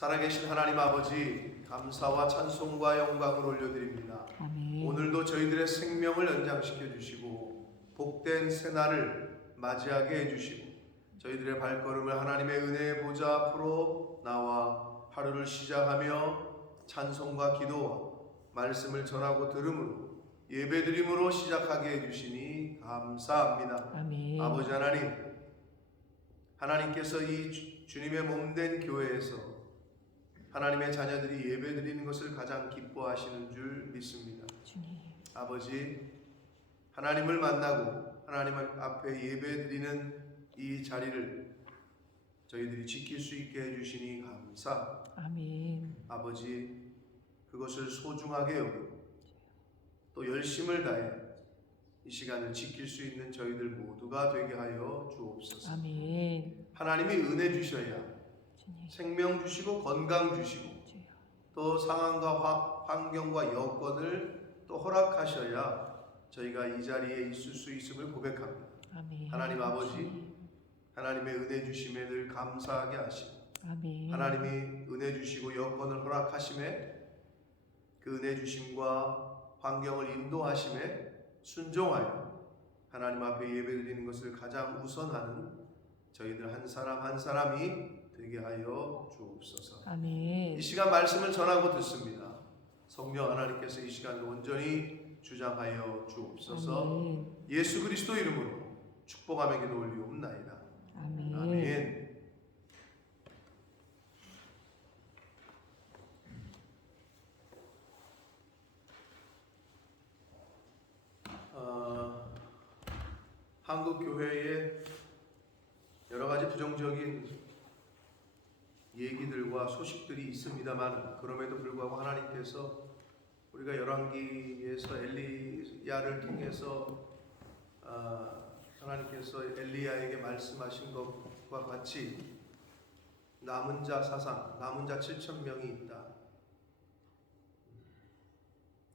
살아계신 하나님 아버지, 감사와 찬송과 영광을 올려드립니다. 아멘. 오늘도 저희들의 생명을 연장시켜 주시고 복된 새날을 맞이하게 해주시고 저희들의 발걸음을 하나님의 은혜의 보좌 앞으로 나와 하루를 시작하며 찬송과 기도와 말씀을 전하고 들음으로 예배드림으로 시작하게 해주시니 감사합니다. 아멘. 아버지 하나님께서 이 주님의 몸된 교회에서 하나님의 자녀들이 예배드리는 것을 가장 기뻐하시는 줄 믿습니다. 주님. 아버지, 하나님을 만나고 하나님 앞에 예배드리는 이 자리를 저희들이 지킬 수 있게 해주시니 감사. 아멘. 아버지, 그것을 소중하게 여기고 또 열심을 다해 이 시간을 지킬 수 있는 저희들 모두가 되게 하여 주옵소서. 아멘. 하나님이 은혜 주셔야 주님. 생명 주시고 건강 주시고 주여. 또 상황과 환경과 여건을 또 허락하셔야 저희가 이 자리에 있을 수 있음을 고백합니다. 아멘. 하나님 아버지, 주님. 하나님의 은혜 주심에 늘 감사하게 하시고 아멘. 하나님이 은혜 주시고 여건을 허락하심에 그 은혜 주심과 환경을 인도하심에 순종하여 하나님 앞에 예배드리는 것을 가장 우선하는 저희들 한 사람 한 사람이 되게 하여 주옵소서. 아멘. 이 시간 말씀을 전하고 듣습니다. 성령 하나님께서 이 시간을 온전히 주장하여 주옵소서. 아멘. 예수 그리스도 이름으로 축복하며 기도 올리옵나이다. 아멘. 아멘. 한국 교회에 여러 가지 부정적인 얘기들과 소식들이 있습니다만 그럼에도 불구하고 하나님께서 우리가 열왕기에서 엘리야를 통해서 하나님께서 엘리야에게 말씀하신 것과 같이 남은 자 7,000명이 있다.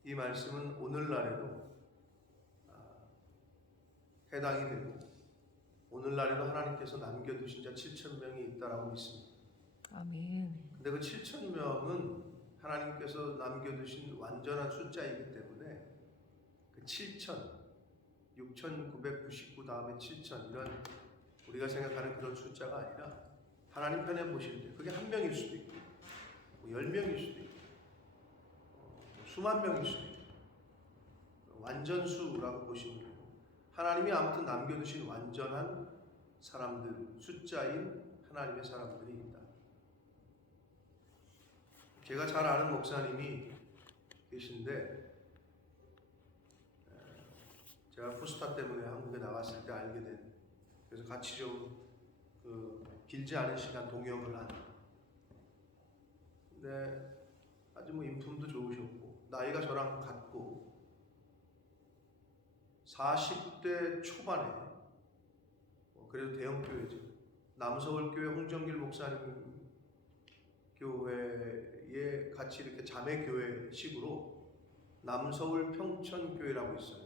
이 말씀은 오늘날에도 해당이 되고 오늘날에도 하나님께서 남겨두신 자 7,000명이 있다라고 믿습니다. 아멘. 근데 그 7,000명은 하나님께서 남겨두신 완전한 숫자이기 때문에 그 7,000, 6,999 다음에 7,000 이런 우리가 생각하는 그런 숫자가 아니라 하나님 편에 보실 때 그게 한 명일 수도 있고 10명일 수도 있고 수만 명일 수도 있고 완전수라고 보시면 돼요. 하나님이 아무튼 남겨두신 완전한 사람들, 숫자인 하나님의 사람들이 있다. 제가 잘 아는 목사님이 계신데 제가 포스타 때문에 한국에 나갔을 때 알게 된, 그래서 같이 좀 길지 않은 시간 동역을 한, 근데 아주 인품도 좋으셨고 나이가 저랑 같고 40대 초반에 그래도 대형 교회죠. 남서울교회 홍정길 목사님 교회에 같이 이렇게 자매 교회식으로 남서울 평천교회라고 있어요.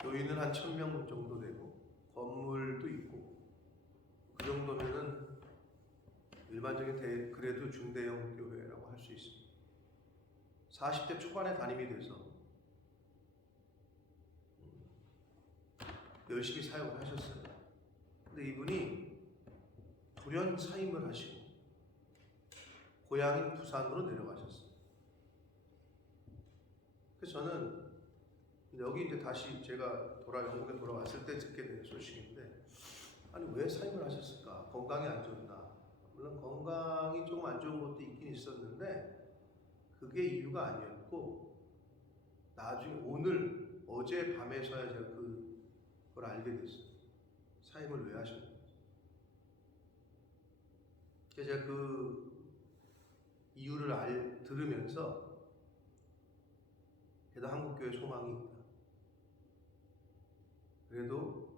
교인은 한 1,000명 정도 되고 건물도 있고 그 정도면은 일반적인 그래도 중대형 교회라고 할 수 있습니다. 40대 초반에 담임이 돼서 열심히 사역을 하셨어요. 근데 이분이 돌연 사임을 하시고 고향인 부산으로 내려가셨어요. 그래서 저는 여기 이제 다시 제가 영국에 돌아왔을 때 듣게 된 소식인데, 아니 왜 사임을 하셨을까? 건강이 안 좋나? 물론 건강이 조금 안 좋은 것도 있긴 있었는데 그게 이유가 아니었고 나중에 어제 밤에서야 제가 그걸 알게 됐어요. 사임을 왜 하셨는지. 제가 그 이유를 들으면서 그래도 한국교회 소망이 있다. 그래도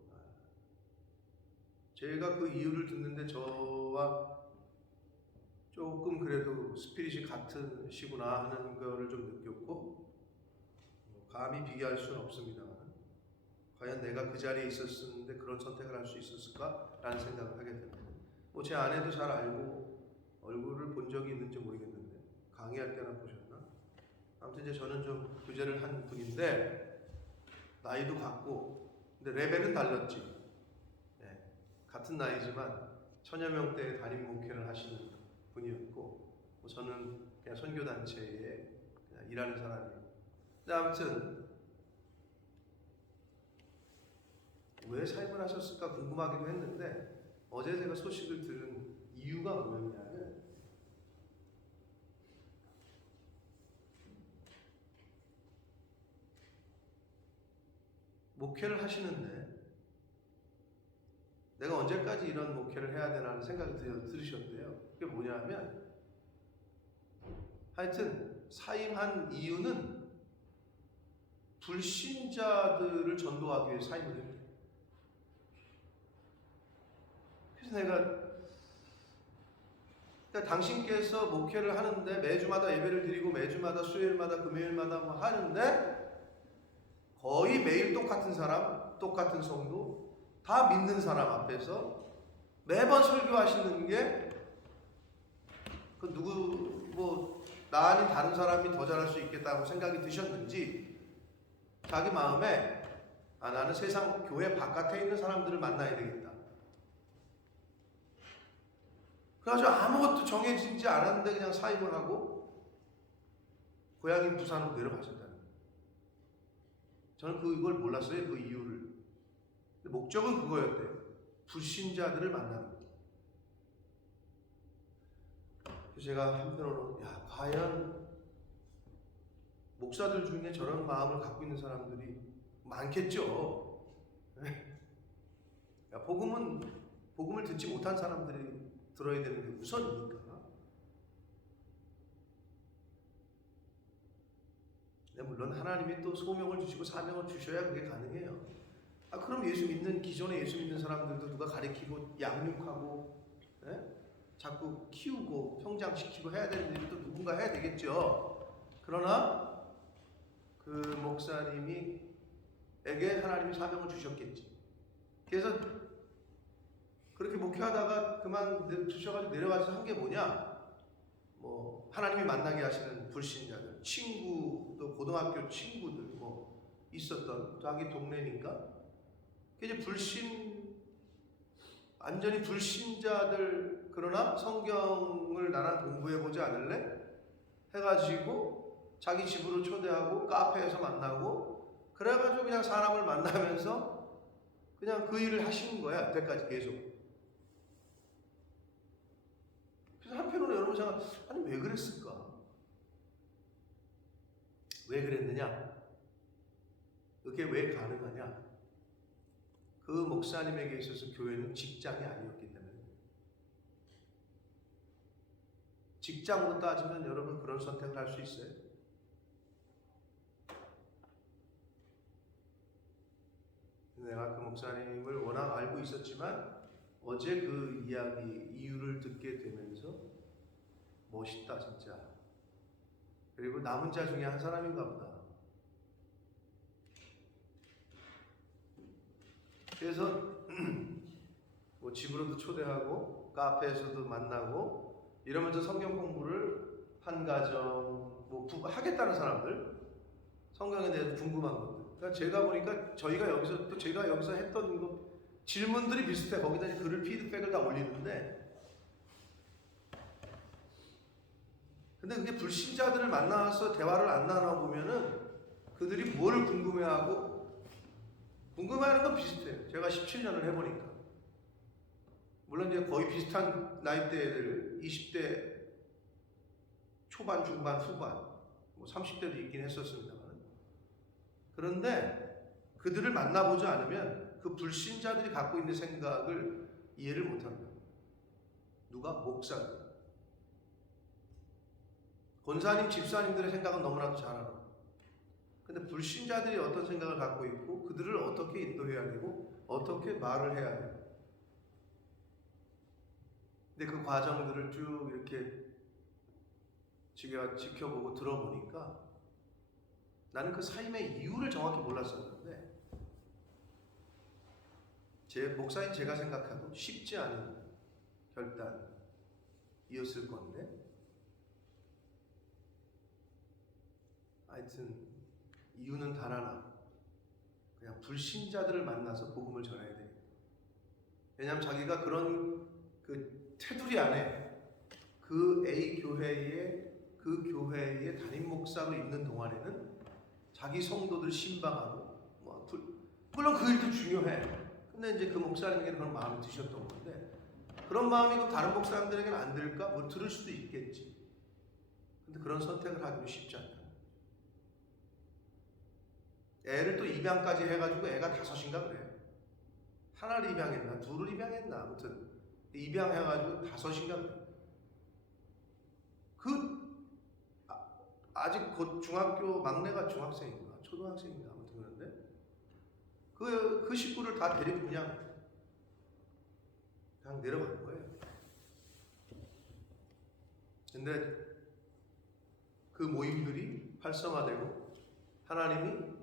제가 그 이유를 듣는데 저와 조금 그래도 스피릿이 같으시구나 하는 거를 좀 느꼈고, 감히 비교할 수는 없습니다만 과연 내가 그 자리에 있었는데 그런 선택을 할 수 있었을까? 라는 생각을 하게 됩니다. 제 아내도 잘 알고 얼굴을 본 적이 있는지 모르겠는데 강의할 때나 보셨나? 아무튼 이제 저는 좀 교제를 한 분인데 나이도 같고 근데 레벨은 달랐지. 예, 같은 나이지만 천여 명대의 담임 목회를 하시는 분이었고 저는 그냥 선교단체에 그냥 일하는 사람이에요. 근데 아무튼 왜 사임을 하셨을까 궁금하기도 했는데 어제 제가 소식을 들은 이유가 뭐였냐면 목회를 하시는데 내가 언제까지 이런 목회를 해야 되나 하는 생각이 들으셨대요. 그게 뭐냐면 하여튼 사임한 이유는 불신자들을 전도하기 위해 사임을 했대요. 그래서 그러니까 당신께서 목회를 하는데 매주마다 예배를 드리고 매주마다 수요일마다 금요일마다 뭐 하는데 거의 매일 똑같은 사람, 똑같은 성도, 다 믿는 사람 앞에서 매번 설교하시는 게 그 누구 나 아닌 다른 사람이 더 잘할 수 있겠다고 생각이 드셨는지 자기 마음에 나는 세상 교회 바깥에 있는 사람들을 만나야 되겠다. 그래가지고 아무것도 정해지지 않았는데 그냥 사임을 하고 고향인 부산으로 내려가셨다는 거예요. 저는 그걸 몰랐어요. 그 이유를. 근데 목적은 그거였대요. 불신자들을 만나는 거예요. 그래서 제가 한편으로 과연 목사들 중에 저런 마음을 갖고 있는 사람들이 많겠죠. 복음을 듣지 못한 사람들이 들어야 되는 게 우선이니까. 물론 하나님이 또 소명을 주시고 사명을 주셔야 그게 가능해요. 그럼 기존에 예수 믿는 사람들도 누가 가르치고 양육하고 자꾸 키우고 성장시키고 해야 되는 일도 누군가 해야 되겠죠. 그러나 그 목사님에게 하나님이 사명을 주셨겠지. 그래서 그렇게 목회하다가 그만 두셔가지고 내려가서 한 게 뭐냐? 하나님이 만나게 하시는 불신자들, 친구도 고등학교 친구들 있었던 자기 동네니까 이제 완전히 불신자들 그러나 성경을 나랑 공부해보지 않을래? 해가지고 자기 집으로 초대하고 카페에서 만나고 그래가지고 그냥 사람을 만나면서 그냥 그 일을 하시는 거야. 여태까지 계속. 그래서 한편으로 여러분 생각, 왜 그랬을까? 왜 그랬느냐? 그게 왜 가능하냐? 그 목사님에게 있어서 교회는 직장이 아니었기 때문에. 직장으로 따지면 여러분 그런 선택을 할 수 있어요? 내가 그 목사님을 워낙 알고 있었지만 어제 그 이유를 듣게 되면서 멋있다 진짜. 그리고 남은 자 중에 한 사람인가 보다. 그래서 집으로도 초대하고 카페에서도 만나고 이러면서 성경 공부를 한 가정 하겠다는 사람들, 성경에 대해서 궁금한 것들. 그러니까 제가 보니까 제가 여기서 했던 질문들이 비슷해. 거기다 글을 피드백을 다 올리는데 근데 그게 불신자들을 만나서 대화를 안 나눠보면은 그들이 뭘 궁금해하는 건 비슷해요. 제가 17년을 해보니까. 물론 이제 거의 비슷한 나이대들 20대 초반, 중반, 후반 30대도 있긴 했었습니다만 그런데 그들을 만나보지 않으면 그 불신자들이 갖고 있는 생각을 이해를 못합니다. 누가? 목사들. 권사님, 집사님들의 생각은 너무나도 잘 알아. 근데 불신자들이 어떤 생각을 갖고 있고 그들을 어떻게 인도해야 되고 어떻게 말을 해야 되고 근데 그 과정들을 쭉 이렇게 제가 지켜보고 들어보니까 나는 그 사임의 이유를 정확히 몰랐었는데 목사인 제가 생각하고 쉽지 않은 결단이었을 건데, 하여튼 이유는 단 하나, 그냥 불신자들을 만나서 복음을 전해야 돼요. 왜냐하면 자기가 그런 그 테두리 안에 그 A 교회의 그 교회의 담임 목사로 있는 동안에는 자기 성도들 신방하고 물론 그 일도 중요해. 근데 이제 그 목사님에게는 그런 마음이 드셨던 건데, 그런 마음이 그 다른 목사님들에게는 안 들까? 뭐 들을 수도 있겠지. 근데 그런 선택을 하기도 쉽지 않다. 애를 또 입양까지 해가지고 애가 5인가 그래. 하나를 입양했나 둘을 입양했나 아무튼 입양해가지고 5인가 그래. 아직 곧 중학교 막내가 중학생인가 초등학생인가 아무튼 그런데 그 식구를 다 데리고 그냥 내려간 거예요. 근데 그 모임들이 활성화되고 하나님이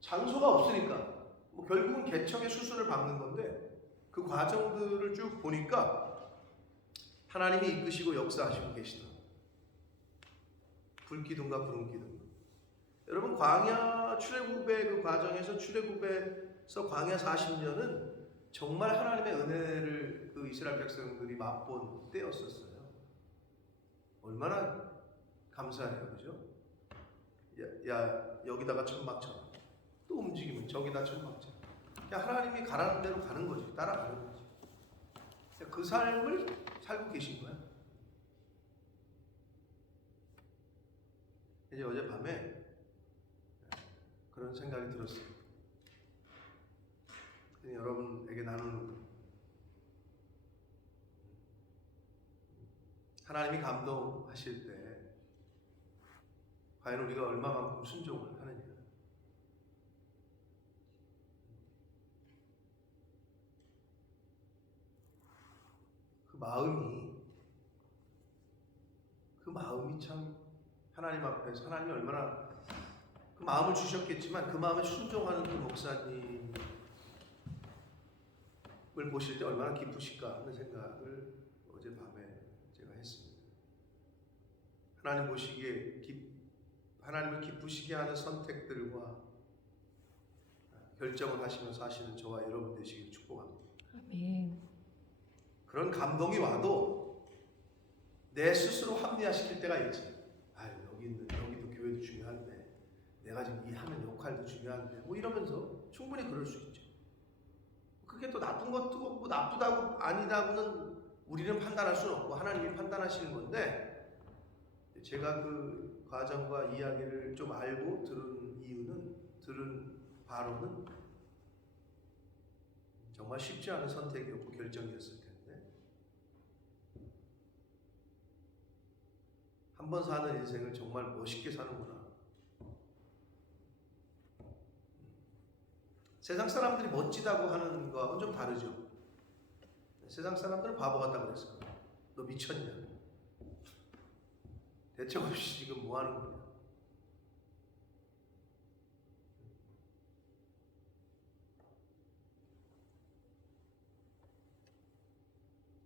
장소가 없으니까 뭐 결국은 개척의 수순을 밟는 건데, 그 과정들을 쭉 보니까 하나님이 이끄시고 역사하시고 계시더라고요. 불기둥과 구름기둥. 여러분, 광야 출애굽의 그 과정에서 출애굽에서 광야 40년은 정말 하나님의 은혜를 그 이스라엘 백성들이 맛본 때였었어요. 얼마나 감사해요, 그죠? 야 여기다가 천막처럼 또 움직이면 저기다 천막처럼, 그냥 하나님이 가라는 대로 가는 거지, 따라가는 거지. 그 삶을 살고 계신 거야. 이제 어젯밤에 그런 생각이 들었어요. 여러분에게 나누는 거. 하나님이 감동하실 때 과연 우리가 얼마만큼 순종을 하느냐. 그 마음이 참 하나님 앞에서, 하나님이 얼마나 그 마음을 주셨겠지만 그 마음에 순종하는 그 목사님을 보실 때 얼마나 기쁘실까 하는 생각을 어젯밤에 제가 했습니다. 하나님 보시기에 하나님을 기쁘시게 하는 선택들과 결정을 하시면서 하시는 저와 여러분 되시길 축복합니다. 아멘. 그런 감동이 와도 내 스스로 합리화시킬 때가 있지. 여기도 교회도 중요한데, 내가 지금 이 하는 역할도 중요한데, 뭐 이러면서 충분히 그럴 수 있죠. 그게 또 나쁜 것도 없고 나쁘다고 아니다고는 우리는 판단할 수는 없고 하나님이 판단하시는 건데, 제가 그 과정과 이야기를 좀 알고 들은 바로는 정말 쉽지 않은 선택이었고 결정이었을 텐데, 한 번 사는 인생을 정말 멋있게 사는구나. 세상 사람들이 멋지다고 하는 거하고는 좀 다르죠. 세상 사람들은 바보 같다고 그랬을 거야. 너 미쳤냐? 대책 없이 지금 뭐 하는 거냐?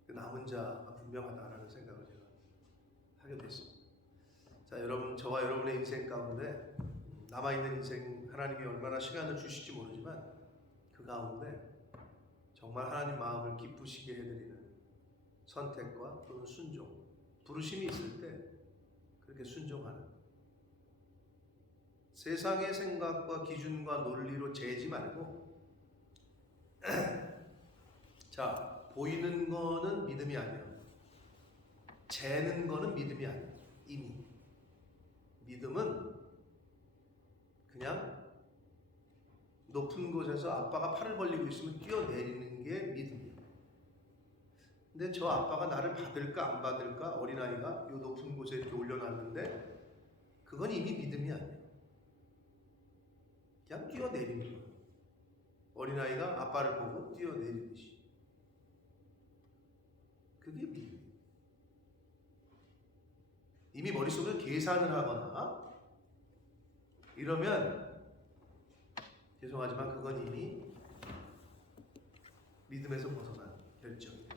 남은 자가 분명하다라는 생각을 제가 하게 됐습니다. 자, 여러분, 저와 여러분의 인생 가운데 남아있는 인생, 하나님이 얼마나 시간을 주실지 모르지만 그 가운데 정말 하나님 마음을 기쁘시게 해드리는 선택과 또는 순종, 부르심이 있을 때 그렇게 순종하는, 세상의 생각과 기준과 논리로 재지 말고 자, 보이는 거는 믿음이 아니에요. 재는 거는 믿음이 아니에요. 이미 믿음은 그냥 높은 곳에서 아빠가 팔을 벌리고 있으면 뛰어내리는 게 믿음이에요. 근데 저 아빠가 나를 받을까 안 받을까, 어린아이가 이 높은 곳에 이렇게 올려놨는데 그건 이미 믿음이 아니에요. 그냥 뛰어내리는 거예요. 어린아이가 아빠를 보고 뛰어내리듯이. 그게 믿음이에요. 이미 머릿속에 계산을 하거나 이러면 죄송하지만 그건 이미 믿음에서 벗어난 결정이에요.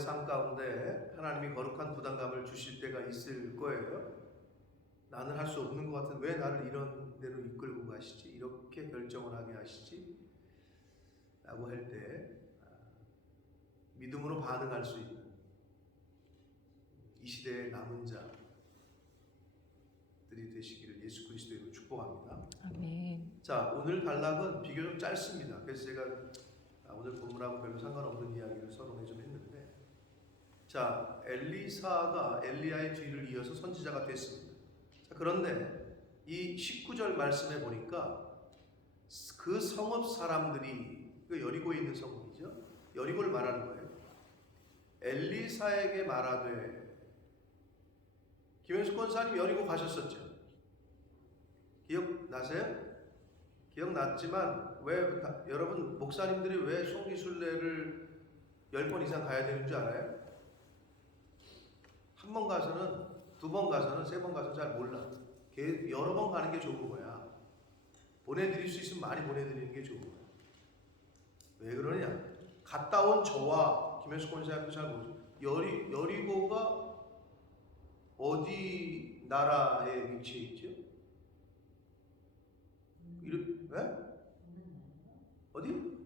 여러분의 삶 가운데 하나님이 거룩한 부담감을 주실 때가 있을 거예요. 나는 할 수 없는 것 같은데 왜 나를 이런 데로 이끌고 가시지? 이렇게 결정을 하게 하시지? 라고 할 때 믿음으로 반응할 수 있는 이 시대의 남은 자들이 되시기를 예수 그리스도의 이름으로 축복합니다. 아멘. 자, 오늘 단락은 비교적 짧습니다. 그래서 제가 오늘 본문하고 별로 상관없는 이야기를 서론에 좀 했는데, 자, 엘리사가 엘리야의 뒤를 이어서 선지자가 됐습니다. 자, 그런데 이 19절 말씀에 보니까 그 성읍 사람들이, 그 여리고에 있는 성읍이죠, 여리고를 말하는 거예요. 엘리사에게 말하되, 김현수 권사님 여리고 가셨었죠? 기억나세요? 기억났지만 왜 여러분 목사님들이 왜 송기순례를 10번 이상 가야 되는 줄 알아요? 한 번 가서는, 두 번 가서는, 세 번 가서 잘 몰라. 여러 번 가는 게 좋은 거야. 보내드릴 수 있으면 많이 보내드리는 게 좋은 거야. 왜 그러냐? 갔다 온 저와 김현수 권사님도 잘 모르죠. 여리고가 어디 나라에 위치해 있죠? 왜? 어디?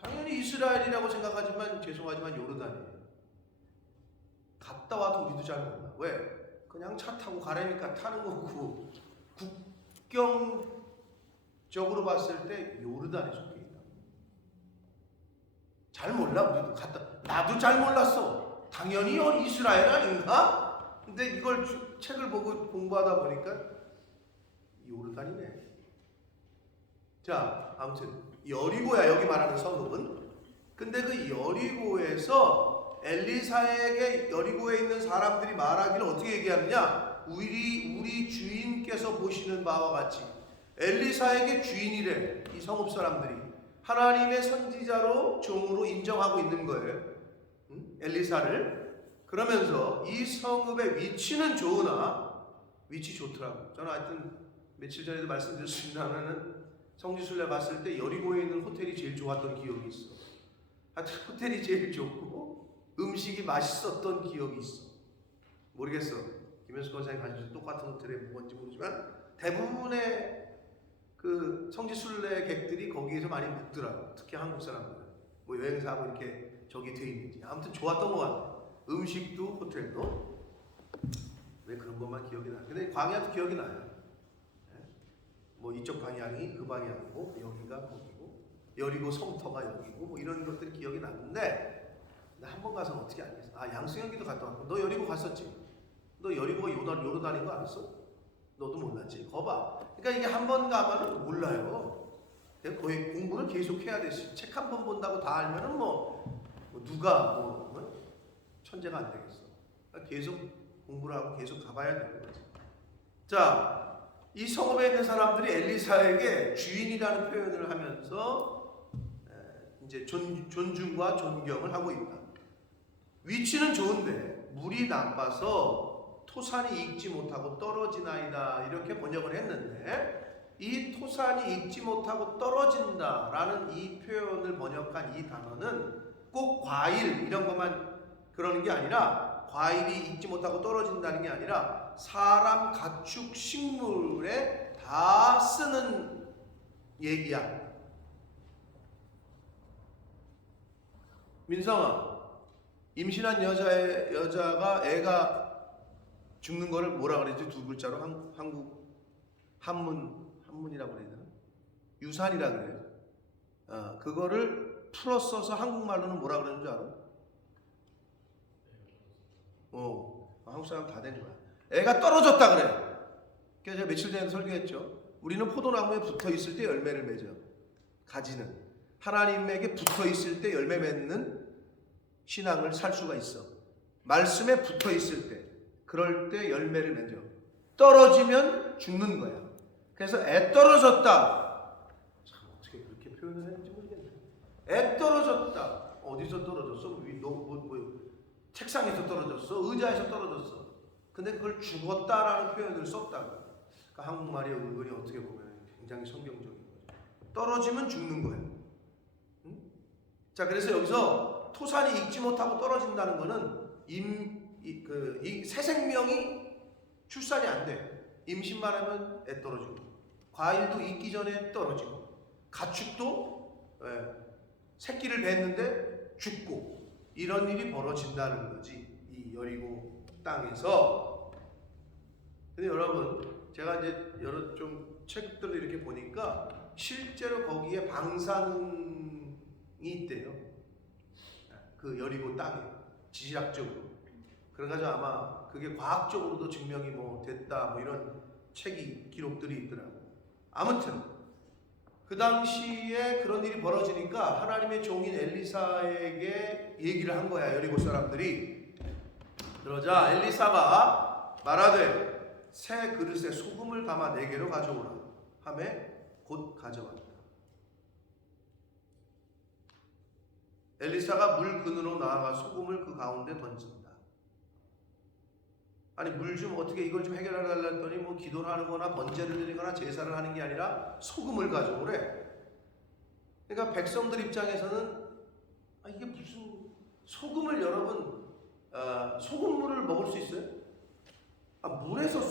당연히 이스라엘이라고 생각하지만 죄송하지만 요르단이에요. 갔다 와도 우리도 잘 몰라. 왜? 그냥 차 타고 가라니까 타는 거고, 국경적으로 봤을 때 요르단에 속해 있다. 잘 몰라. 우리도 갔다, 나도 잘 몰랐어. 당연히 이스라엘 아닌가? 근데 이걸 책을 보고 공부하다 보니까 요르단이네. 자, 아무튼 여리고야, 여기 말하는 성읍은. 근데 그 여리고에서 엘리사에게 여리고에 있는 사람들이 말하기를 어떻게 얘기하느냐? 우리 주인께서 보시는 바와 같이. 엘리사에게 주인이래, 이 성읍 사람들이. 하나님의 선지자로 종으로 인정하고 있는 거예요, 엘리사를. 그러면서 이 성읍의 위치는 좋으나, 위치 좋더라고. 저는 하여튼 며칠 전에도 말씀드렸습니다만은 성지순례 갔을 때 여리고에 있는 호텔이 제일 좋았던 기억이 있어. 하여튼 호텔이 제일 좋고 음식이 맛있었던 기억이 있어. 모르겠어, 김현수 권사님 가셔서 똑같은 호텔에 뭔지 모르지만 대부분의 그 성지순례 객들이 거기에서 많이 묵더라고. 특히 한국 사람들, 뭐 여행사하고 이렇게 저기 돼 있는지. 아무튼 좋았던 것 같아. 음식도 호텔도. 왜 그런 것만 기억이 나요? 근데 광야도 기억이 나요. 뭐 이쪽 방향이 그 방향이고, 여기가 거기고, 여리고 성터가 여기고, 뭐 이런 것들이 기억이 나는데, 한 번 가서는 어떻게 알겠어? 아, 양수영기도 갔다 왔고. 너 여리고 갔었지? 너 여리고가 요르단인 거 알았어? 너도 몰랐지? 거봐. 그러니까 이게 한 번 가면은 몰라요. 거의 공부를 계속 해야 돼. 책 한 번 본다고 다 알면은 뭐 누가 천재가 안 되겠어. 그러니까 계속 공부를 하고 계속 가봐야 되는 거지. 자, 이 성읍에 있는 사람들이 엘리사에게 주인이라는 표현을 하면서 이제 존중과 존경을 하고 있다. 위치는 좋은데 물이 나빠서 토산이 익지 못하고 떨어지나이다, 이렇게 번역을 했는데, 이 토산이 익지 못하고 떨어진다라는 이 표현을 번역한 이 단어는 꼭 과일 이런 것만 그러는 게 아니라, 과일이 익지 못하고 떨어진다는 게 아니라 사람, 가축, 식물에 다 쓰는 얘기야. 민성아, 임신한 여자가 애가 죽는 거를 뭐라 그러지? 두 글자로 한국 한문이라고 그래야 되나? 유산이라 그래요. 그거를 풀어 써서 한국말로는 뭐라 그러는 줄 알아? 한국 사람 다 되는 거야. 애가 떨어졌다 그래. 그래서 제가 며칠 전에 설교했죠. 우리는 포도나무에 붙어 있을 때 열매를 맺어. 가지는 하나님에게 붙어 있을 때 열매 맺는 신앙을 살 수가 있어. 말씀에 붙어 있을 때, 그럴 때 열매를 맺어. 떨어지면 죽는 거야. 그래서 애 떨어졌다. 참, 어떻게 그렇게 표현을 했는지 모르겠네. 애 떨어졌다. 어디서 떨어졌어? 책상에서 떨어졌어? 의자에서 떨어졌어? 근데 그걸 죽었다라는 표현을 썼다고. 그러니까 한국말이 은근히 어떻게 보면 굉장히 성경적인 거죠. 떨어지면 죽는 거예요. 자, 그래서 여기서 토산이 익지 못하고 떨어진다는 것은 이 새 생명이 출산이 안 돼. 임신만 하면 애 떨어지고, 과일도 익기 전에 떨어지고, 가축도 새끼를 뱉는데 죽고, 이런 일이 벌어진다는 거지. 이 여리고 땅에서. 근데 여러분, 제가 이제 여러 좀 책들을 이렇게 보니까 실제로 거기에 방사능이 있대요. 그 여리고 땅에 지질학적으로. 그래가지고 아마 그게 과학적으로도 증명이 뭐 됐다 뭐 이런 책이 기록들이 있더라고. 아무튼 그 당시에 그런 일이 벌어지니까 하나님의 종인 엘리사에게 얘기를 한 거야, 여리고 사람들이. 그러자 엘리사가 말하되 새 그릇에 소금을 담아 내게로 가져오라 하매 곧 가져왔다. 엘리사가 물 근으로 나아가 소금을 그 가운데 던진다. 아니, 물 좀 어떻게 이걸 좀 해결해 달라 했더니 뭐 기도를 하거나 번제를 드리거나 제사를 하는 게 아니라 소금을 가져오래. 그러니까 백성들 입장에서는 이게 무슨 소금을, 여러분 소금물을 먹을 수 있어요? 물에서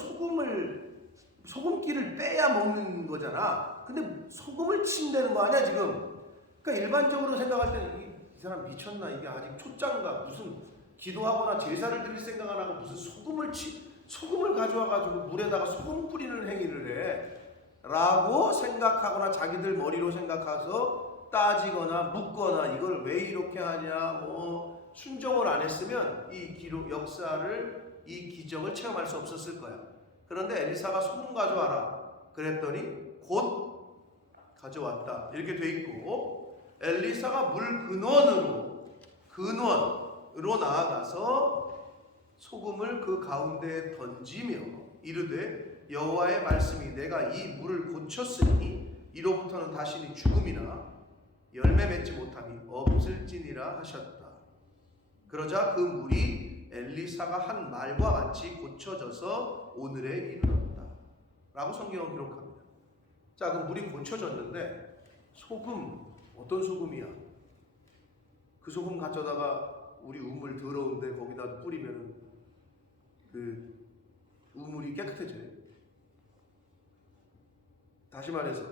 소금기를 빼야 먹는 거잖아. 근데 소금을 친다는 거 아니야 지금? 그러니까 일반적으로 생각할 때는 이 사람 미쳤나, 이게 아직 초짜인가, 무슨 기도하거나 제사를 드릴 생각 안 하고 무슨 소금을 가져와가지고 물에다가 소금 뿌리는 행위를 해 라고 생각하거나 자기들 머리로 생각해서 따지거나 묻거나 이걸 왜 이렇게 하냐 뭐 순종을 안 했으면 이 기록 역사를, 이 기적을 체험할 수 없었을 거야. 그런데 엘리사가 소금 가져와라 그랬더니 곧 가져왔다 이렇게 돼 있고, 엘리사가 물 근원으로 나아가서 소금을 그 가운데에 던지며 이르되 여호와의 말씀이 내가 이 물을 고쳤으니 이로부터는 다시는 죽음이나 열매 맺지 못함이 없을지니라 하셨다. 그러자 그 물이 엘리사가 한 말과 같이 고쳐져서 오늘에 이르렀다 라고 성경은 기록합니다. 자, 그럼 물이 고쳐졌는데 소금, 어떤 소금이야? 그 소금 가져다가 우리 우물 더러운데 거기다 뿌리면 그 우물이 깨끗해져요. 다시 말해서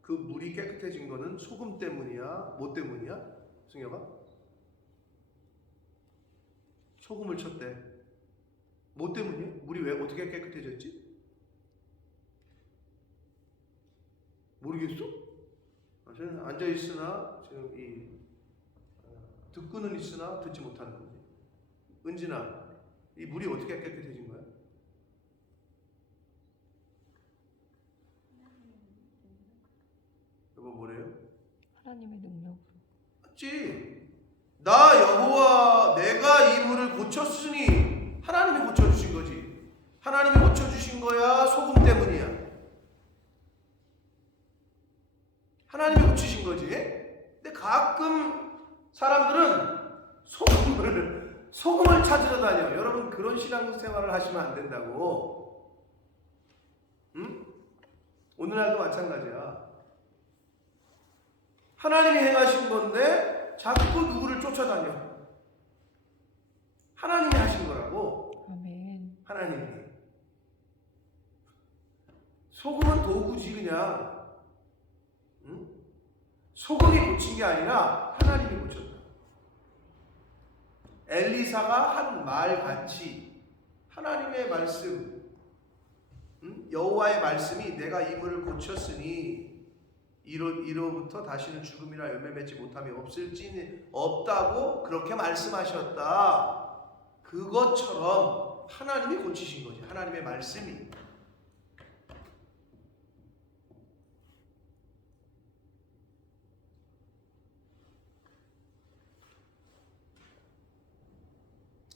그 물이 깨끗해진 거는 소금 때문이야? 뭐 때문이야? 승혁아? 소금을 쳤대. 뭐 때문이야? 물이 왜 어떻게 깨끗해졌지? 모르겠어? 저는 앉아있으나 지금 듣고는 있으나 듣지 못하는 거지. 은진아, 이 물이 어떻게 깨끗해진 거야? 여보 뭐래요? 하나님의 능력으로. 맞지? 나 여호와 내가 이 물을 고쳤으니 하나님이 고쳐주신 거지. 하나님이 고쳐주신 거야? 소금 때문이야? 하나님이 고치신 거지. 근데 가끔 사람들은 소금을 찾으러 다녀. 여러분 그런 신앙생활을 하시면 안 된다고. 응? 오늘날도 마찬가지야. 하나님이 행하신 건데 자꾸 누구를 쫓아다녀. 하나님이 하신 거라고. 아멘. 하나님이. 소금은 도구지 그냥. 응? 소금이 고친 게 아니라 하나님이 고쳤다. 엘리사가 한 말같이 하나님의 말씀, 여호와의 말씀이 내가 이 물을 고쳤으니 이로부터 다시는 죽음이나 열매 맺지 못함이 없다고 그렇게 말씀하셨다. 그것처럼 하나님이 고치신 거지. 하나님의 말씀이.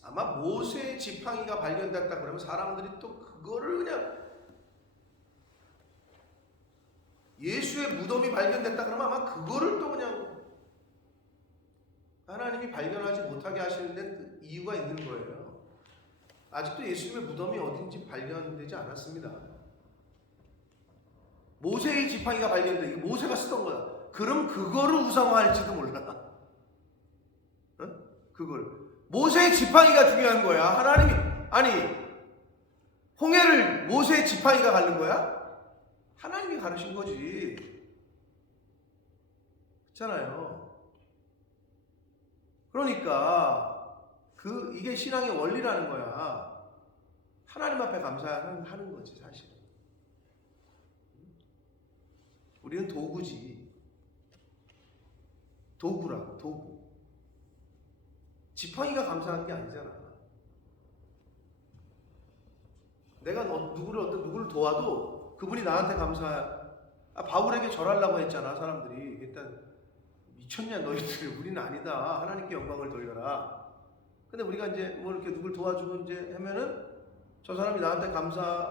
아마 모세의 지팡이가 발견됐다 그러면 사람들이 또 그거를 그냥, 예수의 무덤이 발견됐다 그러면 아마 그거를 또 그냥 하나님이 발견하지 못하게 하시는데 이유가 있는 거예요. 아직도 예수님의 무덤이 어딘지 발견되지 않았습니다. 모세의 지팡이가 발견돼. 모세가 쓰던 거야. 그럼 그거를 우상화할지도 몰라. 그걸 모세의 지팡이가 중요한 거야. 하나님이 아니 홍해를 모세의 지팡이가 가른 거야? 하나님이 가르신 거지. 그렇잖아요. 그러니까 이게 신앙의 원리라는 거야. 하나님 앞에 감사하는 거지 사실은. 우리는 도구지. 도구라 도구. 지팡이가 감사한 게 아니잖아. 내가 누구를 도와도 그분이 나한테 바울에게 절하려고 했잖아 사람들이. 일단 미쳤냐 너희들, 우리는 아니다. 하나님께 영광을 돌려라. 근데 우리가 이제 뭐 이렇게 누굴 도와주고 이제 하면은 저 사람이 나한테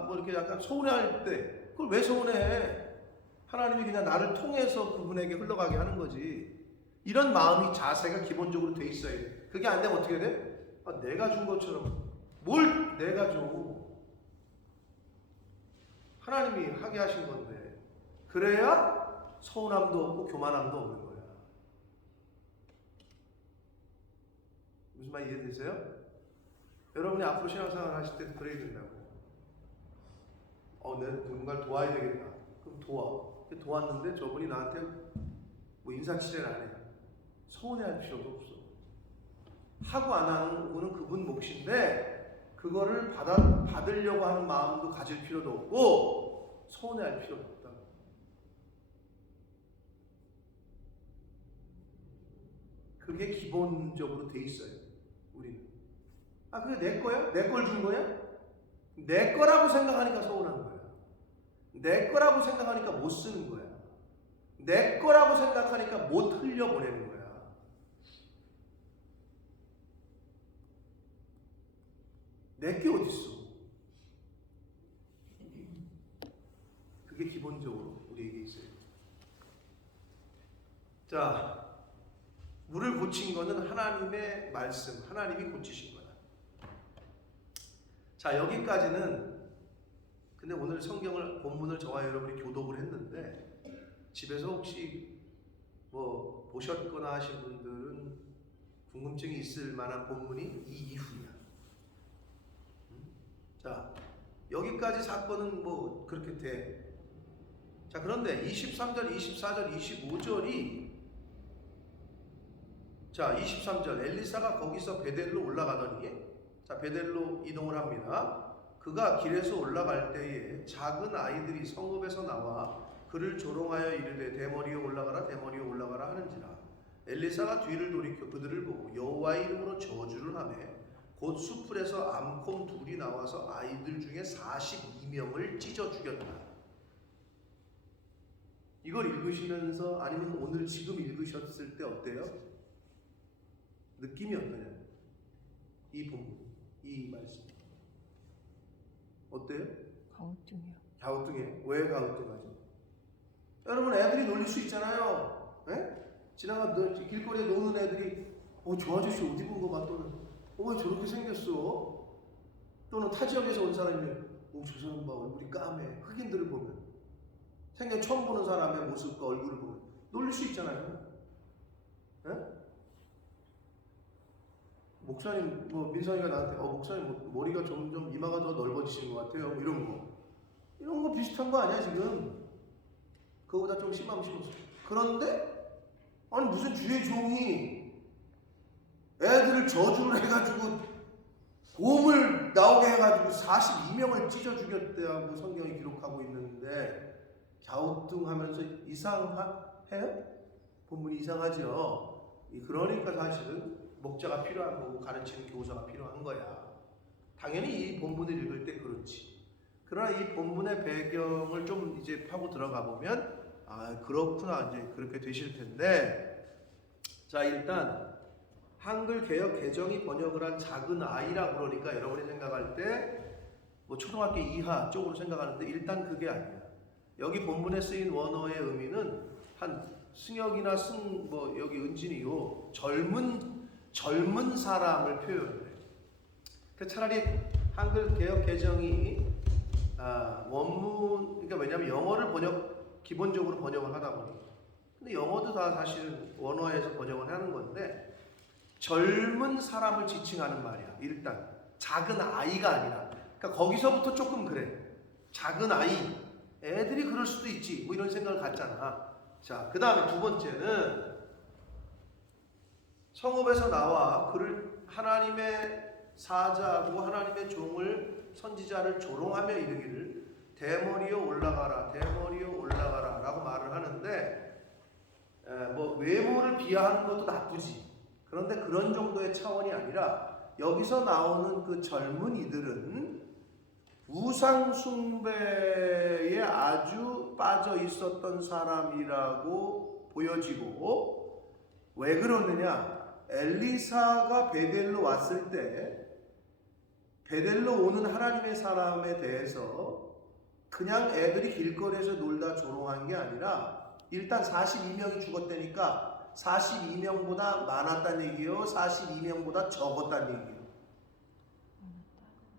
뭐 이렇게 약간 서운해할 때 그걸 왜 서운해? 하나님이 그냥 나를 통해서 그분에게 흘러가게 하는 거지. 이런 마음이 자세가 기본적으로 돼 있어야 돼. 그게 안 되면 어떻게 돼? 내가 준 것처럼 뭘 내가 줘? 하나님이 하게 하신 건데 그래야 서운함도 없고 교만함도 없는 거야. 무슨 말 이해되세요? 여러분이 앞으로 신앙생활 하실 때도 그래야 된다고. 내가 누군가를 도와야 되겠다. 그럼 도왔는데 저분이 나한테 뭐 인사치레를 안 해. 서운해할 필요도 없어. 하고 안 하는 거는 그분 몫인데 그거를 받으려고 하는 마음도 가질 필요도 없고 서운해할 필요도 없다. 그게 기본적으로 돼 있어요. 우리는. 그게 내 거야? 내 걸 준 거야? 내 거라고 생각하니까 서운한 거야. 내 거라고 생각하니까 못 쓰는 거야. 내 거라고 생각하니까 못 흘려보내는 거야. 내게 어딨어? 그게 기본적으로 우리에게 있어요. 자, 물을 고친 거는 하나님의 말씀, 하나님이 고치신 거야. 자, 여기까지는. 근데 오늘 본문을 저와 여러분이 교독을 했는데 집에서 혹시 뭐 보셨거나 하신 분들은 궁금증이 있을 만한 본문이 이 이후야. 자, 여기까지 사건은 뭐 그렇게 돼. 자, 그런데 23절, 24절, 25절이 자, 23절 엘리사가 거기서 베델로 올라가더니 자, 베델로 이동을 합니다. 그가 길에서 올라갈 때에 작은 아이들이 성읍에서 나와 그를 조롱하여 이르되 대머리에 올라가라 대머리에 올라가라 하는지라. 엘리사가 뒤를 돌이켜 그들을 보고 여호와의 이름으로 저주를 하며 곧 수풀에서 암곰 둘이 나와서 아이들 중에 42명을 찢어 죽였다. 이걸 읽으시면서 아니면 오늘 지금 읽으셨을 때 어때요? 느낌이 어떠냐? 이 본문, 이 말씀 어때요? 가우뚱이요. 갸우뚱해. 왜 갸우뚱하죠? 여러분 애들이 놀릴 수 있잖아요. 길거리에 노는 애들이 저 아저씨 옷 입은 거 봐. 또는 왜 저렇게 생겼어? 또는 타 지역에서 온 사람이 저 사람 봐 얼굴이 까매. 흑인들을 보면 생전 처음 보는 사람의 모습과 얼굴을 보면 놀릴 수 있잖아요. 목사님, 민선이가 나한테 목사님 머리가 점점 이마가 더 넓어지시는 것 같아요. 이런 거 비슷한 거 아니야 지금? 그거보다 좀 심하면 심었어. 그런데 아니 무슨 주의 종이 애들을 저주를 해가지고 곰을 나오게 해가지고 42명을 찢어 죽였다고 성경이 기록하고 있는데 갸우뚱하면서 이상해요? 본문이 이상하죠. 그러니까 사실은 목자가 필요한 거고 가르치는 교사가 필요한 거야. 당연히 이 본문을 읽을 때 그렇지. 그러나 이 본문의 배경을 좀 이제 파고 들어가 보면 그렇구나 이제 그렇게 되실 텐데, 자 일단 한글 개역 개정이 번역을 한 작은 아이라 그러니까 여러분이 생각할 때 뭐 초등학교 이하 쪽으로 생각하는데 일단 그게 아니야. 여기 본문에 쓰인 원어의 의미는 한 승혁이나 여기 은진이요 젊은 사람을 표현해. 그 차라리 한글 개역 개정이 원문 그러니까 왜냐하면 영어를 기본적으로 번역을 하다 보니 근데 영어도 다 사실은 원어에서 번역을 하는 건데 젊은 사람을 지칭하는 말이야. 일단 작은 아이가 아니라. 그러니까 거기서부터 조금 그래. 작은 아이. 애들이 그럴 수도 있지. 뭐 이런 생각을 갖잖아. 자, 그 다음에 두 번째는 성읍에서 나와 그를 하나님의 사자하고 하나님의 종을 선지자를 조롱하며 이르기를 대머리여 올라가라, 대머리여 올라가라 라고 말을 하는데, 뭐 외모를 비하하는 것도 나쁘지. 그런데 그런 정도의 차원이 아니라 여기서 나오는 그 젊은이들은 우상 숭배에 아주 빠져 있었던 사람이라고 보여지고, 왜 그러느냐? 엘리사가 베델로 왔을 때 베델로 오는 하나님의 사람에 대해서 그냥 애들이 길거리에서 놀다 조롱한 게 아니라, 일단 42명이 죽었다니까 42명보다 많았다는 얘기요, 42명보다 적었다는 얘기요.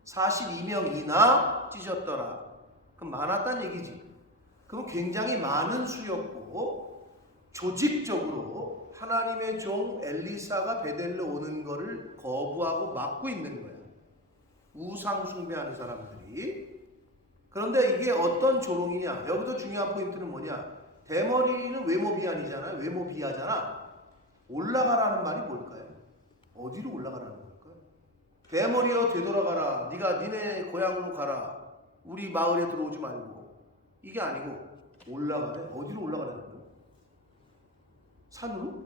42명이나 찢었더라. 그럼 많았다는 얘기지. 그럼 굉장히 많은 수였고, 조직적으로 하나님의 종 엘리사가 베델로 오는 거를 거부하고 막고 있는 거야. 우상 숭배하는 사람들이. 그런데 이게 어떤 조롱이냐? 여기도 중요한 포인트는 뭐냐? 대머리는 외모 비하잖아요. 외모 비하잖아. 올라가라는 말이 뭘까요? 어디로 올라가라는 걸까요? 대머리여 되돌아가라. 네가 니네 고향으로 가라. 우리 마을에 들어오지 말고. 이게 아니고 올라가래. 어디로 올라가라는 거야? 산으로?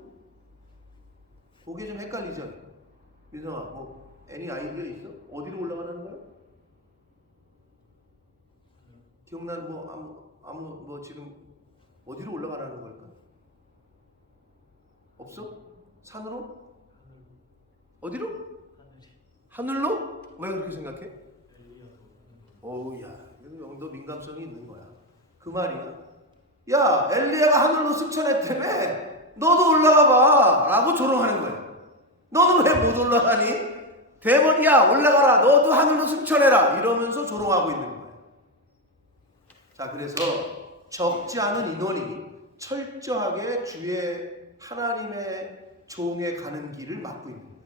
그게 좀 헷갈리죠? 민성아, 뭐 애니 아이디어 있어? 어디로 올라가라는 거야? 기억나는 뭐 아무 뭐 지금 어디로 올라가라는 걸까? 없어? 산으로? 어디로? 하늘로? 왜 그렇게 생각해? 어우야, 너 민감성이 있는 거야. 그 말이야. 야, 엘리야가 하늘로 승천했다며? 너도 올라가 봐 라고 조롱하는 거야. 너는 왜 못 올라가니? 대머리야 올라가라, 너도 하늘로 승천해라 이러면서 조롱하고 있는 거야. 자, 그래서 적지 않은 인원이 철저하게 주의 하나님의 종에 가는 길을 막고 있는 거예요.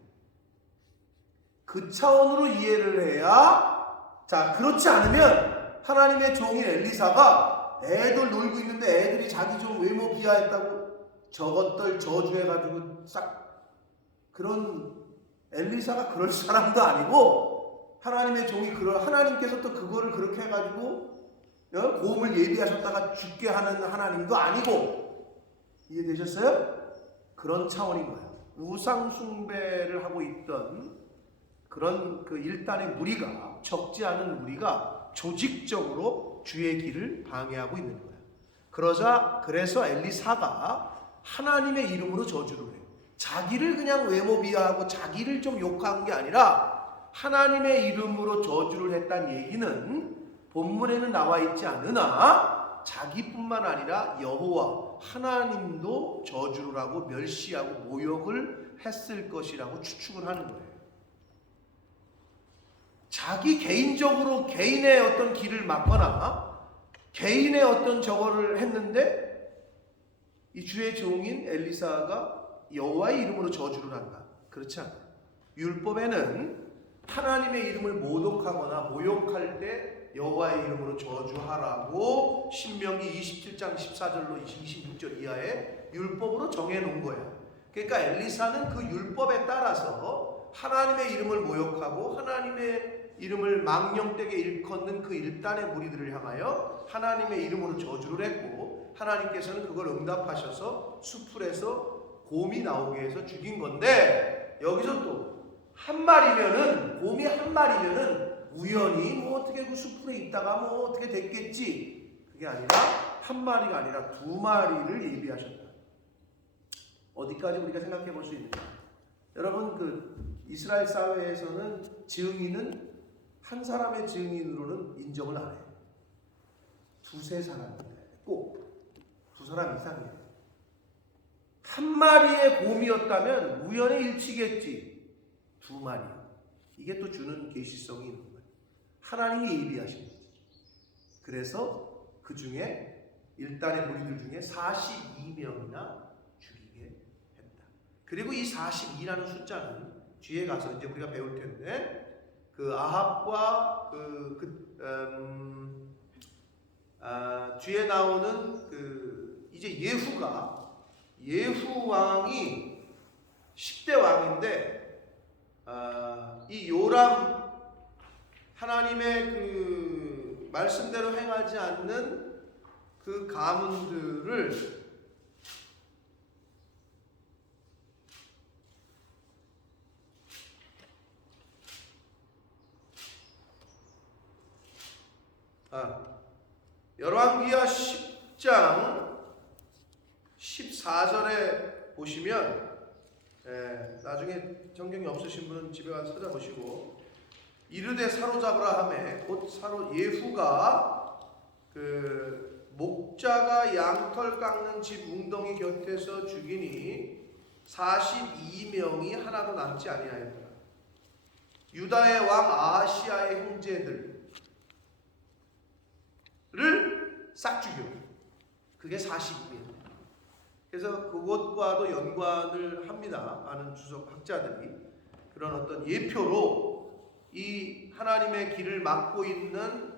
그 차원으로 이해를 해야, 자, 그렇지 않으면 하나님의 종인 엘리사가 애들 놀고 있는데 애들이 자기 종 외모 비하했다고 저것들 저주해가지고 싹, 그런 엘리사가 그럴 사람도 아니고, 하나님의 종이 하나님께서 또 그거를 그렇게 해가지고 고음을 예비하셨다가 죽게 하는 하나님도 아니고. 이해되셨어요? 그런 차원인 거예요. 우상 숭배를 하고 있던 그런 그 일단의 무리가, 적지 않은 무리가 조직적으로 주의 길을 방해하고 있는 거예요. 그래서 엘리사가 하나님의 이름으로 저주를 해요. 자기를 그냥 외모 비하하고 자기를 좀 욕한 게 아니라 하나님의 이름으로 저주를 했다는 얘기는 본문에는 나와 있지 않으나 자기뿐만 아니라 여호와 하나님도 저주를 하고 멸시하고 모욕을 했을 것이라고 추측을 하는 거예요. 자기 개인적으로 개인의 어떤 길을 막거나 개인의 어떤 저거를 했는데, 이 주의 종인 엘리사가 여호와의 이름으로 저주를 한다. 그렇지 않아요. 율법에는 하나님의 이름을 모독하거나 모욕할 때 여호와의 이름으로 저주하라고 신명기 27장 14절로 26절 이하에 율법으로 정해놓은 거야. 그러니까 엘리사는 그 율법에 따라서 하나님의 이름을 모욕하고 하나님의 이름을 망령되게 일컫는 그 일단의 무리들을 향하여 하나님의 이름으로 저주를 했고, 하나님께서는 그걸 응답하셔서 수풀에서 곰이 나오게 해서 죽인 건데, 여기서 또 한 마리면은, 곰이 한 마리면은 우연히 뭐 어떻게 그 수풀에 있다가 뭐 어떻게 됐겠지. 그게 아니라 한 마리가 아니라 두 마리를 예비하셨다. 어디까지 우리가 생각해 볼 수 있는가? 여러분, 그 이스라엘 사회에서는 증인은 한 사람의 증인으로는 인정을 안 해요. 두세 사람입니다. 꼭 두 사람 이상이에요. 한 마리의 곰이었다면 우연의 일치겠지. 두 마리. 이게 또 주는 계시성이 있는 거예요. 하나님이 예비하신 거죠. 그래서 그 중에 일단의 무리들 중에 42명이나 죽이게 했다. 그리고 이 42라는 숫자는 뒤에 가서 이제 우리가 배울 텐데 그 아합과 뒤에 나오는 그 이제 예후 왕이 10대 왕인데 이 요람 하나님의 그 말씀대로 행하지 않는 그 가문들을 열왕기하 10장 14절에 보시면 나중에 성경이 없으신 분은 집에 가서 찾아보시고 이르되 사로잡으라 하매 곧 예후가 그 목자가 양털 깎는 집 웅덩이 곁에서 죽이니 42명이 하나도 남지 아니하였더라. 유다의 왕 아하시아의 형제들을 싹 죽여. 그게 42명. 그래서 그것과도 연관을 합니다. 많은 주석 학자들이 그런 어떤 예표로 이 하나님의 길을 막고 있는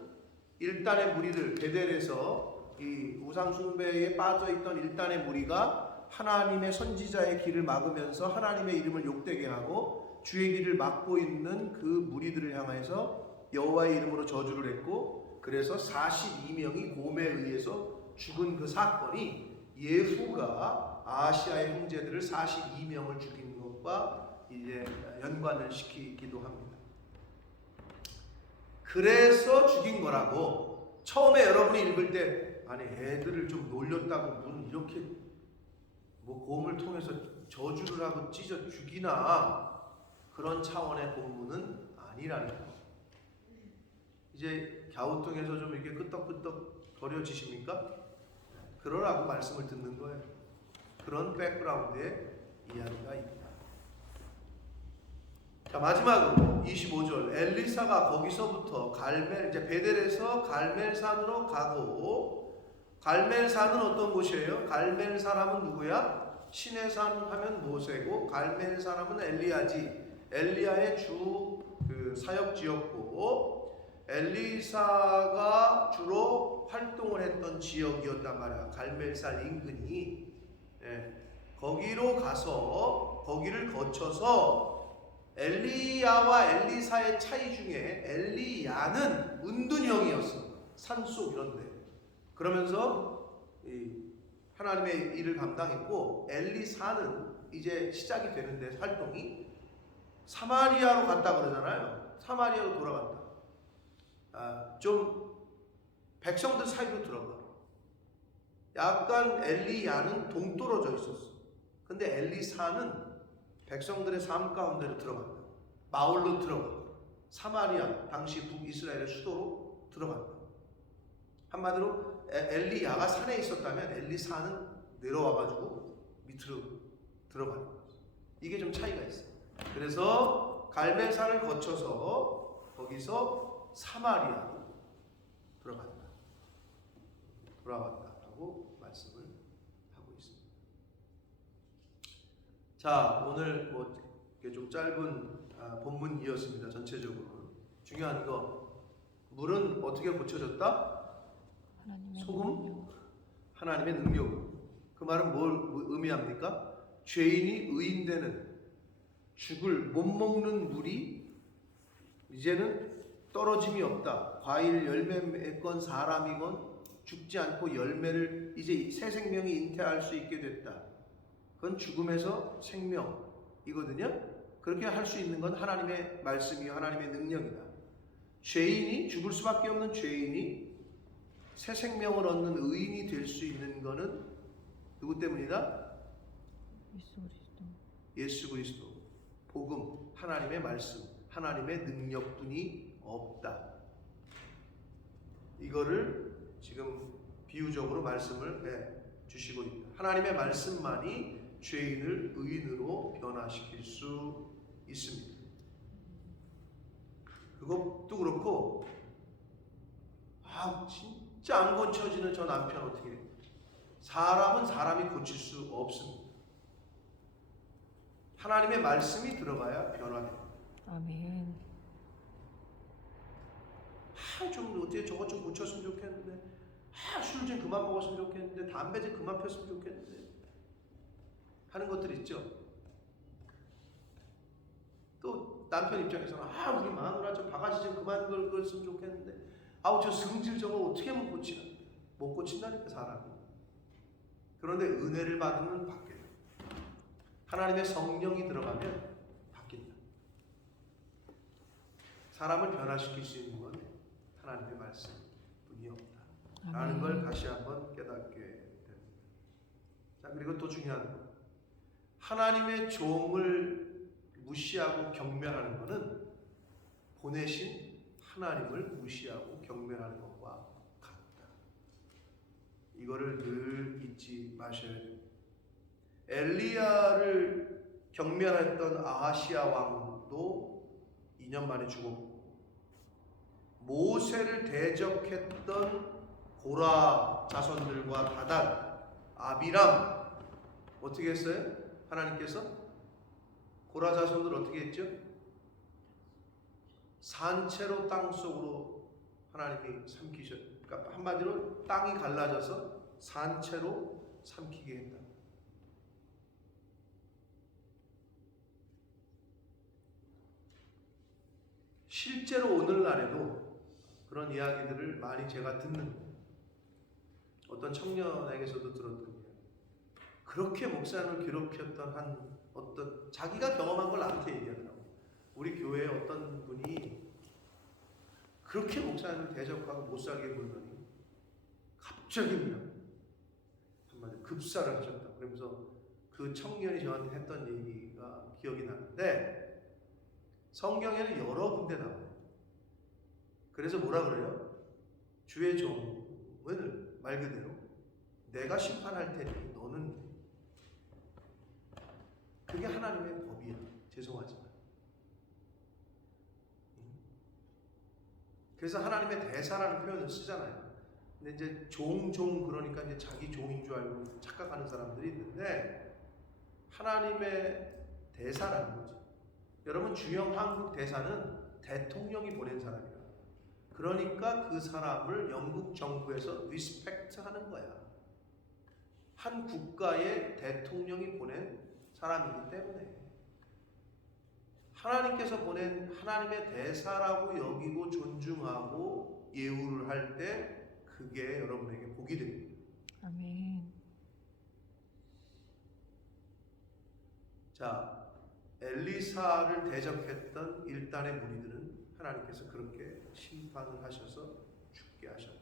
일단의 무리들, 베델에서 이 우상 숭배에 빠져 있던 일단의 무리가 하나님의 선지자의 길을 막으면서 하나님의 이름을 욕되게 하고 주의 길을 막고 있는 그 무리들을 향해서 여호와의 이름으로 저주를 했고, 그래서 42명이 곰에 의해서 죽은 그 사건이 예후가 아시아의 형제들을 42명을 죽인 것과 이제 연관을 시키기도 합니다. 그래서 죽인 거라고 처음에 여러분이 읽을 때 아니 애들을 좀 놀렸다고 무슨 이렇게 뭐 곰을 통해서 저주를 하고 찢어 죽이나 그런 차원의 본문은 아니라는 거예요. 이제 갸우뚱에서 좀 이렇게 끄떡끄떡 거려지십니까? 그러라고 말씀을 듣는 거예요. 그런 백그라운드의 이야기가 있다. 자, 마지막으로 25절 엘리사가 거기서부터 이제 베델에서 갈멜산으로 가고, 갈멜산은 어떤 곳이에요? 갈멜 사람은 누구야? 신의 산 하면 모세고, 갈멜 사람은 엘리야의 주 그 사역지였고, 엘리사가 주로 활동을 했던 지역이었단 말이야. 갈멜산 인근이. 거기로 가서 거기를 거쳐서 엘리야와 엘리사의 차이 중에 엘리야는 은둔형이었어. 산속 이런데. 그러면서 하나님의 일을 감당했고, 엘리사는 이제 시작이 되는데 활동이 사마리아로 갔다 그러잖아요. 사마리아로 돌아갔다. 좀 백성들 사이로 들어가. 약간 엘리야는 동떨어져 있었어. 근데 엘리사는 백성들의 삶 가운데로 들어간다. 마을로 들어간다. 사마리아, 당시 북이스라엘의 수도로 들어간다. 한마디로 엘리야가 산에 있었다면 엘리사는 내려와가지고 밑으로 들어가는 거죠. 이게 좀 차이가 있어요. 그래서 갈멜산을 거쳐서 거기서 사마리아로 돌아왔다라고 말씀을 하고 있습니다. 자, 오늘 이게 좀 짧은 본문이었습니다. 전체적으로 중요한 거, 물은 어떻게 고쳐졌다? 소금, 하나님의 능력. 그 말은 뭘 의미합니까? 죄인이 의인되는, 죽을 못 먹는 물이 이제는 떨어짐이 없다. 과일 열매 맺건 사람이건 죽지 않고 열매를 이제 새 생명이 잉태할 수 있게 됐다. 그건 죽음에서 생명이거든요. 그렇게 할 수 있는 건 하나님의 말씀이요, 하나님의 능력이다. 죄인이, 죽을 수밖에 없는 죄인이 새 생명을 얻는 의인이 될 수 있는 것은 누구 때문이다? 예수 그리스도. 복음, 하나님의 말씀, 하나님의 능력뿐이 없다. 이거를 지금 비유적으로 말씀을 주시고 있다. 하나님의 말씀만이 죄인을 의인으로 변화시킬 수 있습니다. 그것도 그렇고, 진짜 안 고쳐지는 저 남편 어떻게 해요? 사람은 사람이 고칠 수 없습니다. 하나님의 말씀이 들어가야 변화됩니다. 아멘. 좀 어떻게 저것 좀 고쳤으면 좋겠는데, 술 좀 그만 먹었으면 좋겠는데, 담배 좀 그만 폈으면 좋겠는데 하는 것들 있죠. 또 남편 입장에서는 우리 마누라 좀 바가지 좀 그만 걸었으면 좋겠는데, 저 성질 저거 어떻게 하면 고치나? 못 고친다니까 사람이. 그런데 은혜를 받으면 바뀌어요. 하나님의 성령이 들어가면 바뀐다. 사람을 변화시킬 수 있는 건 하나님의 말씀뿐이 없다 라는 걸 다시 한번 깨닫게 됩니다. 자, 그리고 또 중요한 건, 하나님의 종을 무시하고 경멸하는 것은 보내신 하나님을 무시하고 경멸하는 것과 같다. 이거를 늘 잊지 마셔야 됩니다. 엘리야를 경멸했던 아하시야 왕도 2년 만에 죽었고, 모세를 대적했던 고라 자손들과 다단, 아비람 어떻게 했어요? 하나님께서 고라 자손들 어떻게 했죠? 산채로 땅 속으로 하나님이 그러니까 한마디로 땅이 갈라져서 산채로 삼키게 했다. 실제로 오늘날에도 그런 이야기들을 많이 제가 듣는 거예요. 어떤 청년에게서도 들었던 거예요. 그렇게 목사님을 괴롭혔던 어떤 자기가 경험한 걸 나한테 얘기하더라고요. 우리 교회에 어떤 분이 그렇게 목사님을 대적하고 못살게 굴더니 갑자기 그냥 한마디로 급사를 하셨다. 그러면서 그 청년이 저한테 했던 얘기가 기억이 나는데, 성경에는 여러 군데 나와요. 그래서 뭐라 그래요? 주의 종을 말 그대로 내가 심판할 테니 너는, 그게 하나님의 법이야. 죄송하지만. 그래서 하나님의 대사라는 표현을 쓰잖아요. 근데 이제 종 그러니까 이제 자기 종인 줄 알고 착각하는 사람들이 있는데, 하나님의 대사라는 거죠. 여러분, 주영 한국 대사는 대통령이 보낸 사람이야. 그러니까 그 사람을 영국 정부에서 리스펙트 하는 거야. 한 국가의 대통령이 보낸 사람이기 때문에 하나님께서 보낸 하나님의 대사라고 여기고 존중하고 예우를 할 때 그게 여러분에게 복이 됩니다. 아멘. 자, 엘리사를 대적했던 일단의 무리들은 하나님께서 그렇게 심판을 하셔서 죽게 하셨다.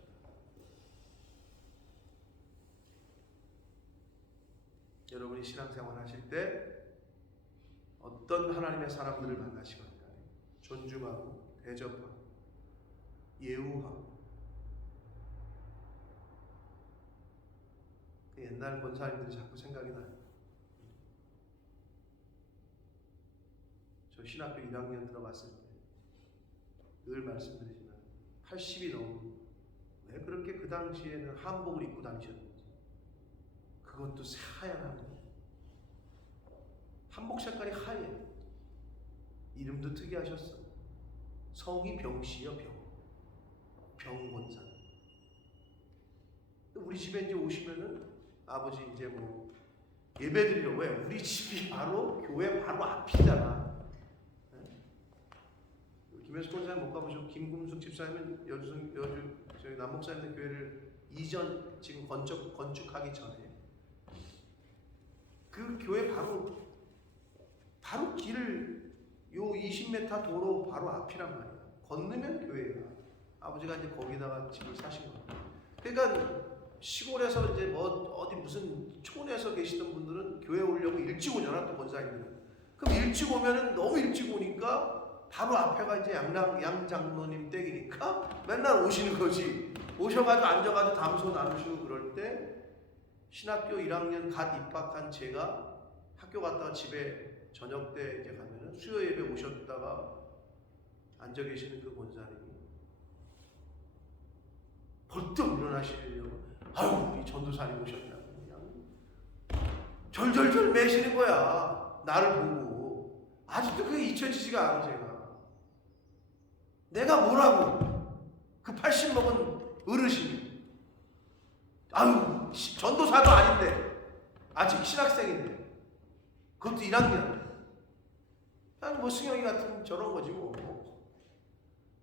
여러분이 신앙생활 하실 때 어떤 하나님의 사람들을 만나시거나 존중하고 대접하고 예우하고, 그 옛날 권사님들이 자꾸 생각이 나요. 저 신학교 1학년 들어갔을 때 늘 말씀드리지만 80이 넘은, 왜 그렇게 그 당시에는 한복을 입고 다니셨는지, 그것도 새하얀 한복, 한복 색깔이 하얘. 이름도 특이하셨어. 성이 병씨요. 병권사. 우리 집에 이제 오시면은 아버지 이제 뭐 예배드리러, 왜? 우리 집이 바로 교회 바로 앞이잖아. 김현수 권사님 못 가보셨고, 김금숙 집사님은 여주 저희 남목사님들 교회를 이전 지금 건축하기 전에 그 교회 바로 길을 요 20m 도로 바로 앞이란 말이야. 건너면 교회야. 아버지가 이제 거기다가 집을 사신 거야. 그러니까 시골에서 이제 뭐 어디 무슨 촌에서 계시던 분들은 교회 오려고 일찍 오잖아, 또 권사님들은. 그럼 일찍 오면은 너무 일찍 오니까 바로 앞에가 이제 양 장로님 댁이니까 맨날 오시는 거지. 오셔가지고 앉아가지고 담소 나누시고 그럴 때, 신학교 1학년 갓 입학한 제가 학교 갔다가 집에 저녁 때 이제 가면은 수요 예배 오셨다가 앉아 계시는 그 권사님이 벌떡 일어나시려고, 아유, 우리 전도사님 오셨다고 그냥 절절절 매시는 거야. 나를 보고 아직도 그게 잊혀지지가 않아. 내가 뭐라고 그 80 먹은 어르신이 아유 전도사도 아닌데 아직 신학생인데 그것도 1학년 그냥 뭐 승영이 같은 저런 거지 뭐.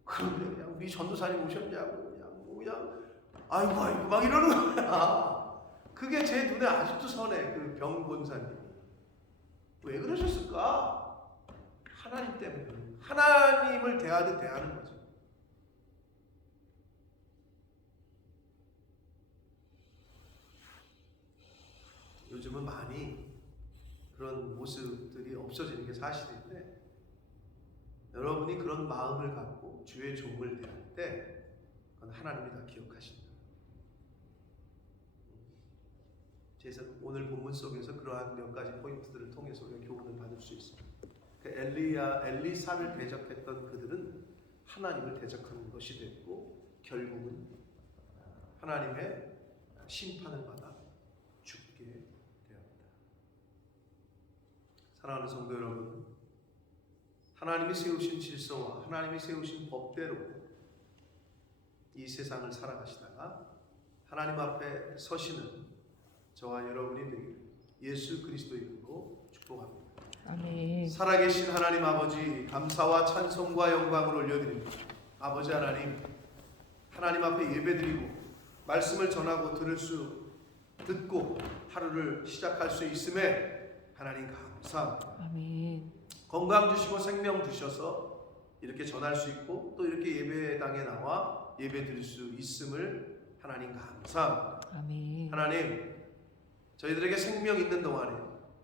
그런데 그냥 우리 전도사님 오셨냐고 그냥 아이고 막 이러는 거야. 그게 제 눈에 아직도 선해. 그 병본사님 왜 그러셨을까? 하나님 때문에. 하나님을 대하듯 대하는 거죠. 요즘은 많이 그런 모습들이 없어지는 게 사실인데, 여러분이 그런 마음을 갖고 주의 종을 대할 때 그건 하나님이 다 기억하신다. 그래서 오늘 본문 속에서 그러한 몇 가지 포인트들을 통해서 우리가 교훈을 받을 수 있습니다. 그 엘리사를 대적했던 그들은 하나님을 대적하는 것이 됐고 결국은 하나님의 심판을 받아 죽게 되었다. 사랑하는 성도 여러분, 하나님이 세우신 질서와 하나님이 세우신 법대로 이 세상을 살아가시다가 하나님 앞에 서시는 저와 여러분이 되기를 예수 그리스도 이름으로 축복합니다. 아멘. 살아계신 하나님 아버지, 감사와 찬송과 영광을 올려드립니다. 아버지 하나님, 하나님 앞에 예배드리고 말씀을 전하고 듣고 하루를 시작할 수 있음에 하나님 감사합니다. 아멘. 건강 주시고 생명 주셔서 이렇게 전할 수 있고 또 이렇게 예배당에 나와 예배 드릴 수 있음을 하나님 감사합니다. 아멘. 하나님, 저희들에게 생명 있는 동안에,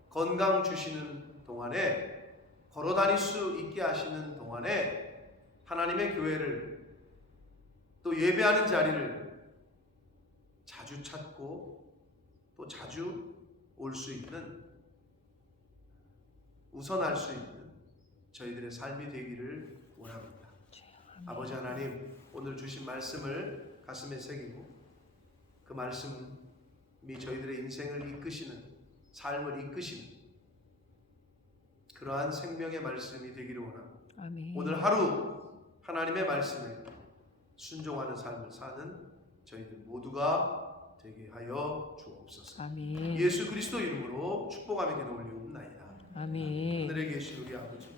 건강 주시는 동안에, 걸어 다닐 수 있게 하시는 동안에 하나님의 교회를, 또 예배하는 자리를 자주 찾고 또 자주 올 수 있는, 우선할 수 있는 저희들의 삶이 되기를 원합니다. 아버지 하나님, 오늘 주신 말씀을 가슴에 새기고 그 말씀이 저희들의 인생을 이끄시는, 삶을 이끄시는 그러한 생명의 말씀이 되기를 원합니다. 아멘. 오늘 하루 하나님의 말씀에 순종하는 삶을 사는 저희들 모두가 되게 하여 주옵소서. 아멘. 예수 그리스도 이름으로 축복하며 기도 올리옵나이다. 아멘. 하늘에 계신 우리 아버지,